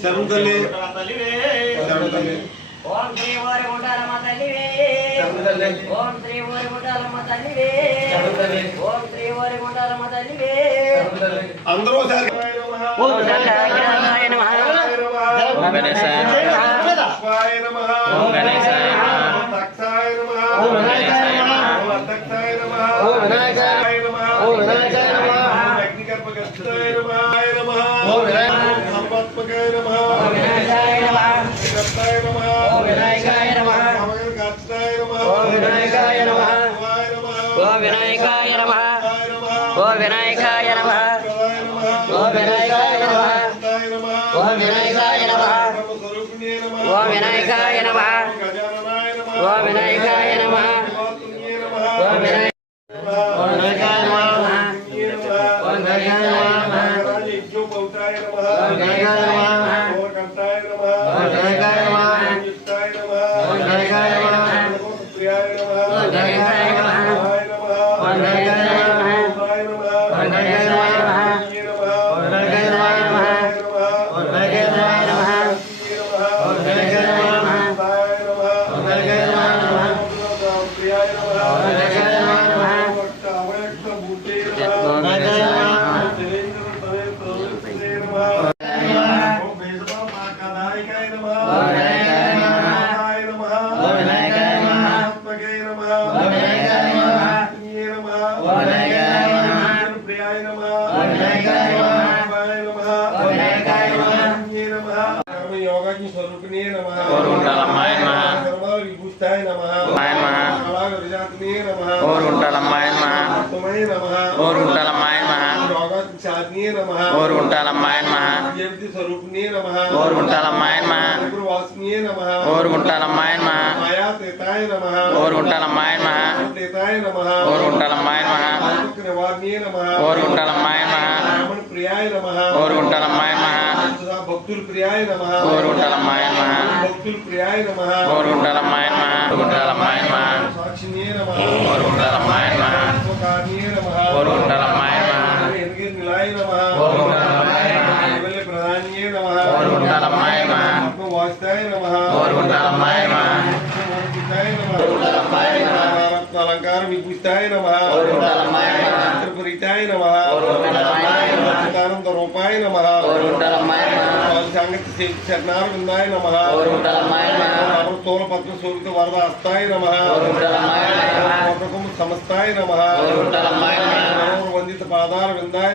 శరణు తల్లి శరణు తల్లి ఓం శ్రీ ఓరి గుండాలమ్మ తల్లివే ఓం శ్రీ ఓరి గుండాలమ్మ తల్లివే ఓం శ్రీ ఓరి గుండాలమ్మ తల్లివే అందరూ ఓం గణేశాయ నమః ఓం గణేశాయ నమః ఓం గణేశాయ నమః దక్షాయ నమః ఓం గణేశాయ నమః ఓం దక్షాయ నమః ఓం వినాయకాయ నమః ఓం వినాయకాయ నమః అగ్నికర్పగచ్ఛాయ నమః ఓం వినాయకాయ సర్వాత్మకాయ నమః ఓం వినాయకాయ నమః దక్షాయ నమః ఓం వినాయకాయ నమః గచ్ఛాయ నమః ఓం వినాయకాయ నమః ఓం వినాయకాయ నమః ఓం వినాయకాయ నమః ఓం వినాయకాయ నమః ఓం వినాయకాయ నమః ఓం వినాయకాయ నమః ఓం వినాయకాయ నమః ఓం వినాయకాయ योगाग्नि स्वरूपिणे नमः और उंटालम्माय नमः विभूषिताय नमः विजातने नमः और उंटालम्माय नमः तमये नमः और उंटालम्माय नमः योगाग्नि साधने नमः और उंटालम्माय नमः देवती स्वरूपिणे नमः और उंटालम्माय नमः गुरुवासिने नमः और उंटालम्माय नमः माया तेताय नमः और उंटालम्माय नमः तेताय नमः और उंटालम्माय नमः निवारणे नमः और उंटालम्माय नमः ब्राह्मण प्रियाय नमः और उंटालम्माय नमः भक्तुल प्रियाय नमः और उंटालम्माय नमः भक्तुल प्रियाय नमः और उंटालम्माय नमः उंटालम्माय नमः साक्षिणे नमः और उंटालम्माय नमः स्वकार्ये नमः और उंटालम्माय नमः एनगे निलाय नमः और उंटालम्माय नमः केवल प्रधान्ये नमः और उंटालम्माय नमः आत्मवास्ताय नमः और उंटालम्माय नमः और उंटालम्माय नमः अलंकार विभूषिताय नमः और उंटालम्माय नमः चित्रपरिताय नमः और उंटालम्माय नमः आनंद रूपाय नमः और उंटालम्माय नमः संगत शरणारविंदाय नमः और उंटालम्माय नमः तोल पद्म शोभित वरद हस्ताय नमः और उंटालम्माय नमः समस्ताय नमः और उंटालम्माय नमः वंदित पादार विंदाय